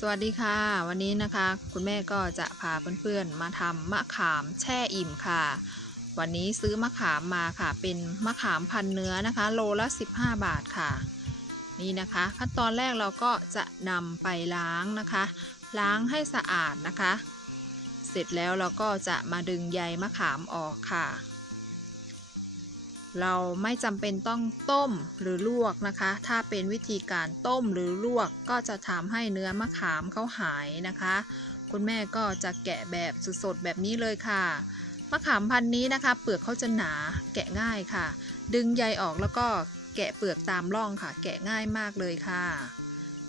สวัสดีค่ะ วันนี้นะคะ คุณแม่ก็จะพาเพื่อนๆมาทำมะขามแช่อิ่มค่ะ วันนี้ซื้อมะขามมาค่ะ เป็นมะขามพันเนื้อนะคะ โลละ 15 บาทค่ะ นี่นะคะ ขั้นตอนแรกเราก็จะนำไปล้างนะคะ ล้างให้สะอาดนะคะ เสร็จแล้วเราก็จะมาดึงใยมะขามออกค่ะ เราไม่จำเป็นต้องต้มหรือลวกนะคะ ถ้าเป็นวิธีการต้มหรือลวกก็จะทำให้เนื้อมะขามเขาหายนะคะ คุณแม่ก็จะแกะแบบสดๆแบบนี้เลยค่ะ มะขามพันธุ์นี้นะคะ เปลือกเขาจะหนาแกะง่ายค่ะ ดึงใยออกแล้วก็แกะเปลือกตามร่องค่ะ แกะง่ายมากเลยค่ะ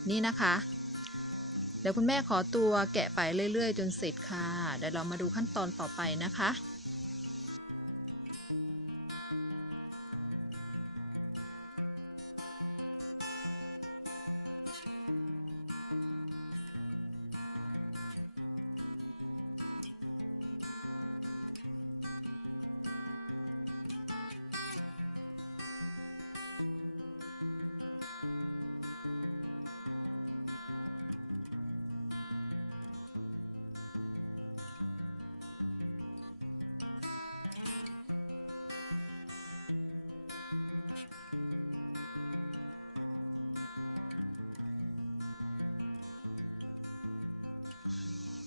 นี่นะคะ เดี๋ยวคุณแม่ขอตัวแกะไปเรื่อยๆ จนเสร็จค่ะ เดี๋ยวเรามาดูขั้นตอนต่อไปนะคะ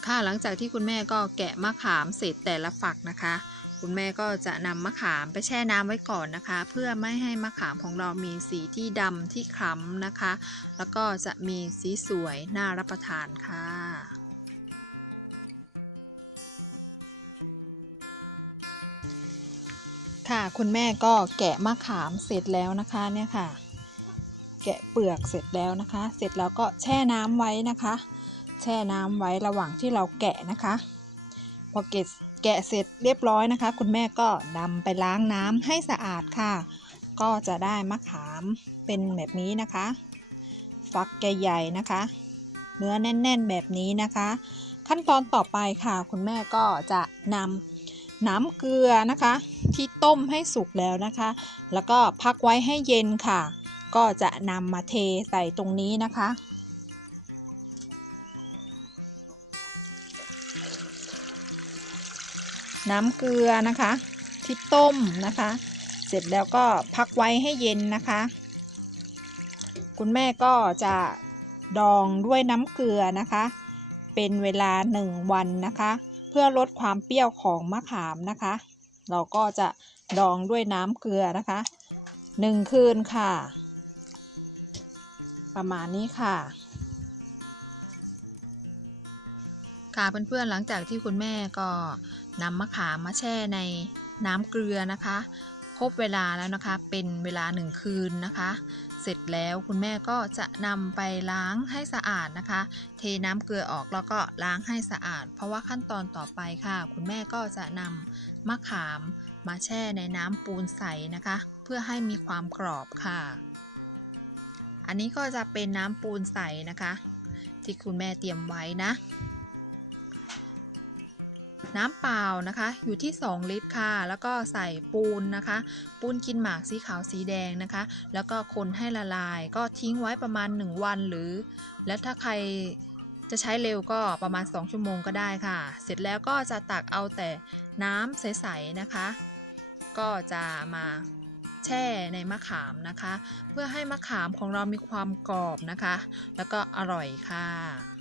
ค่ะ หลังจากที่คุณแม่ก็แกะมะขามเสร็จแต่ละฝักนะคะ คุณแม่ก็จะนำมะขามไปแช่น้ำไว้ก่อนนะคะ เพื่อไม่ให้มะขามของเรามีสีที่ดำที่คล้ำนะคะ แล้วก็จะมีสีสวยน่ารับประทานค่ะค่ะคุณแม่ก็แกะมะขามเสร็จแล้วนะคะเนี่ยค่ะ แกะเปลือกเสร็จแล้วนะคะ เสร็จแล้วก็แช่น้ำไว้นะคะ ช่น้ำไว้ระหว่างที่เราแกะนะคะ พอเกะแกะเสร็จเรียบร้อยนะคะ คุณแม่ก็นำไปล้างน้ำให้สะอาดค่ะ ก็จะได้มะขามเป็นแบบนี้นะคะ ฟักใหญ่ๆนะคะ เนื้อแน่น ๆ แบบนี้นะคะ ขั้นตอนต่อไปค่ะ คุณแม่ก็จะนำน้ำเกลือนะคะ ที่ต้มให้สุกแล้วนะคะ แล้วก็พักไว้ให้เย็นค่ะ ก็จะนำมาเทใส่ตรงนี้นะคะ น้ำเกลือนะคะที่ต้มนะคะ เสร็จแล้วก็พักไว้ให้เย็นนะคะ คุณแม่ก็จะดองด้วยน้ำเกลือนะคะ เป็นเวลา 1 วันนะคะ เพื่อลดความเปรี้ยวของมะขามนะคะ เราก็จะดองด้วยน้ำเกลือนะคะ 1 คืนค่ะ ประมาณนี้ค่ะ ค่ะเพื่อนๆหลังจากที่คุณแม่ก็นำมะขามมาแช่ในน้ำเกลือนะคะครบเวลาแล้วนะคะเป็นเวลาหนึ่งคืนนะคะ เสร็จแล้วคุณแม่ก็จะนำไปล้างให้สะอาดนะคะ เทน้ำเกลือออกแล้วก็ล้างให้สะอาด เพราะว่าขั้นตอนต่อไปค่ะ คุณแม่ก็จะนำมะขามมาแช่ในน้ำปูนใสนะคะ เพื่อให้มีความกรอบค่ะ อันนี้ก็จะเป็นน้ำปูนใสนะคะ ที่คุณแม่เตรียมไว้นะ น้ำเปล่านะคะ อยู่ที่ 2 ลิตรค่ะ แล้วก็ใส่ปูนนะคะ ปูนกินหมากสีขาวสีแดงนะคะ แล้วก็คนให้ละลาย ก็ทิ้งไว้ประมาณ 1 วันหรือ และถ้าใครจะใช้เร็วก็ประมาณ 2 ชั่วโมงก็ได้ค่ะ เสร็จแล้วก็จะตักเอาแต่น้ำใสๆนะคะ ก็จะมาแช่ในมะขามนะคะ เพื่อให้มะขามของเรามีความกรอบนะคะ แล้วก็อร่อยค่ะ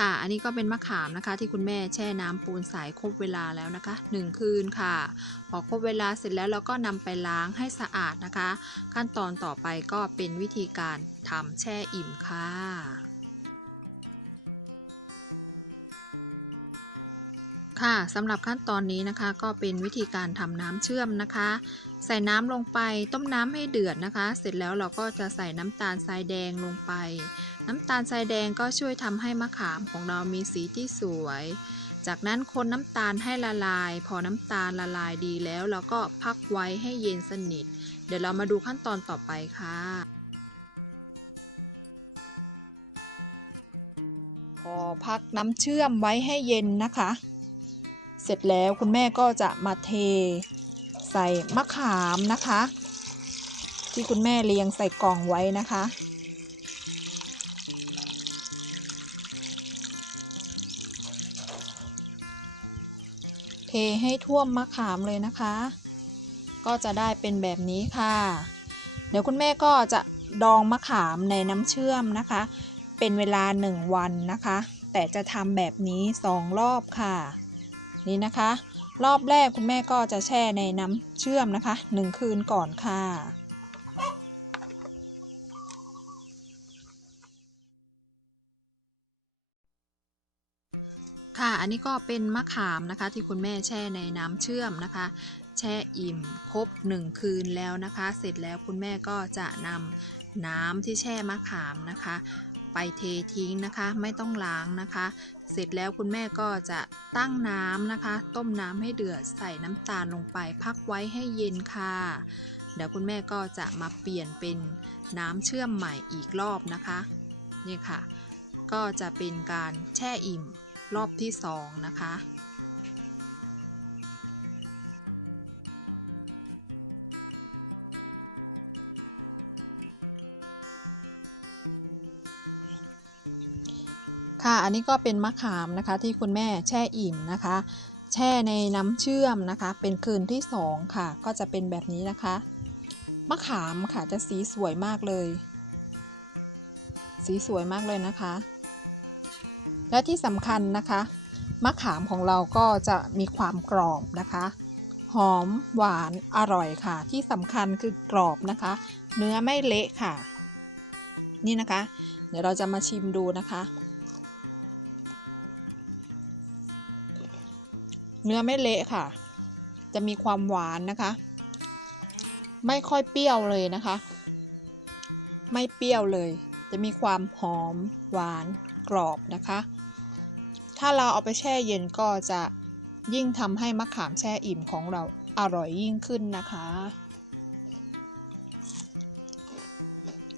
ค่ะ อันนี้ก็เป็นมะขามนะคะ ที่คุณแม่แช่น้ำปูนใสครบเวลาแล้วนะคะ 1 คืนค่ะ พอครบเวลาเสร็จแล้วเราก็นำไปล้างให้สะอาดนะคะ ขั้นตอนต่อไปก็เป็นวิธีการทำแช่อิ่มค่ะ ค่ะสำหรับขั้นตอนนี้นะคะ ก็เป็นวิธีการทำน้ำเชื่อมนะคะ ใส่น้ำลงไปต้มน้ำให้เดือดนะคะ เสร็จแล้วเราก็จะใส่น้ำตาลทรายแดงลงไป น้ำตาลทรายแดงก็ช่วยทำให้มะขามของเรามีสีที่สวย จากนั้นคนน้ำตาลให้ละลาย พอน้ำตาลละลายดีแล้วเราก็พักไว้ให้เย็นสนิท เดี๋ยวเรามาดูขั้นตอนต่อไปค่ะอพักน้ำเชื่อมไว้ให้เย็นนะคะ ร็จแล้วคุณแม่ก็จะมาเท ใส่มะขามนะคะ ที่คุณแม่เรียงใส่กล่องไว้นะคะ เทให้ท่วมมะขามเลยนะคะ ก็จะได้เป็นแบบนี้ค่ะ เดี๋ยวคุณแม่ก็จะดองมะขามในน้ำเชื่อมนะคะ เป็นเวลา 1 วันนะคะ แต่จะทำแบบนี้ 2 รอบค่ะ นี่นะคะ รอบแรกคุณแม่ก็จะแช่ในน้ำเชื่อมนะคะ1คืนก่อนค่ะค่ะอันนี้ก็เป็นมะขามนะคะที่คุณแม่แช่ในน้ำเชื่อมนะคะ แช่อิ่มครบ 1 คืนแล้วนะคะ เสร็จแล้วคุณแม่ก็จะนำน้ำที่แช่มะขามนะคะ ไปเททิ้งนะคะ ไม่ต้องล้างนะคะ เสร็จแล้วคุณแม่ก็จะตั้งน้ำนะคะ ต้มน้ำให้เดือดใส่น้ำตาลลงไป พักไว้ให้เย็นค่ะ เดี๋ยวคุณแม่ก็จะมาเปลี่ยนเป็นน้ำเชื่อมใหม่อีกรอบนะคะนี่ค่ะ ก็จะเป็นการแช่อิ่มรอบที่สองนะคะ ค่ะ อันนี้ก็เป็นมะขามนะคะที่คุณแม่แช่อิ่มนะคะ แช่ในน้ำเชื่อมนะคะ เป็นคืนที่สองค่ะ ก็จะเป็นแบบนี้นะคะ มะขามค่ะจะสีสวยมากเลย สีสวยมากเลยนะคะ และที่สำคัญนะคะ มะขามของเราก็จะมีความกรอบนะคะ หอมหวานอร่อยค่ะ ที่สำคัญคือกรอบนะคะ เนื้อไม่เละค่ะ นี่นะคะ เดี๋ยวเราจะมาชิมดูนะคะ เนื้อไม่เละค่ะ จะมีความหวานนะคะ ไม่ค่อยเปรี้ยวเลยนะคะ ไม่เปรี้ยวเลย จะมีความหอมหวานกรอบนะคะ ถ้าเราเอาไปแช่เย็นก็จะยิ่งทำให้มะขามแช่อิ่มของเราอร่อยยิ่งขึ้นนะคะ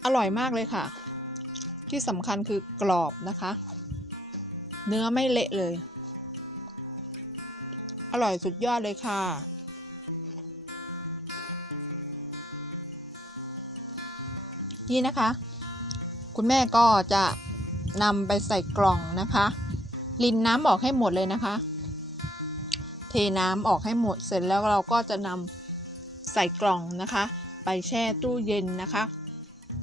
อร่อยมากเลยค่ะ ที่สำคัญคือกรอบนะคะ เนื้อไม่เละเลย อร่อยสุดยอดเลยค่ะ นี่นะคะ คุณแม่ก็จะนำไปใส่กล่องนะคะรินน้ำออกให้หมดเลยนะคะ เทน้ำออกให้หมดเสร็จแล้วเราก็จะนำใส่กล่องนะคะ ไปแช่ตู้เย็นนะคะ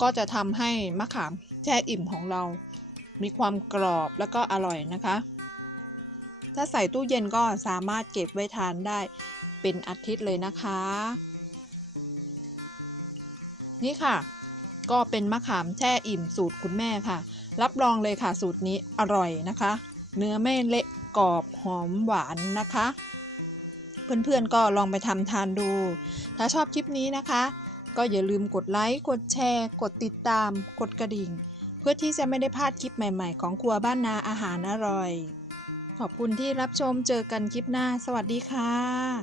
ก็จะทำให้มะขามแช่อิ่มของเรา มีความกรอบแล้วก็อร่อยนะคะ ถ้าใส่ตู้เย็นก็สามารถเก็บไว้ทานได้เป็นอาทิตย์เลยนะคะ นี่ค่ะ ก็เป็นมะขามแช่อิ่มสูตรคุณแม่ค่ะ รับรองเลยค่ะสูตรนี้อร่อยนะคะ เนื้อไม่เละกรอบหอมหวานนะคะ เพื่อนๆก็ลองไปทำทานดู ถ้าชอบคลิปนี้นะคะ ก็อย่าลืมกดไลค์กดแชร์ กดติดตาม กดกระดิ่ง เพื่อที่จะไม่ได้พลาดคลิปใหม่ ๆ ของครัวบ้านนาอาหารอร่อย ขอบคุณที่รับชมเจอกันคลิปหน้า สวัสดีค่ะ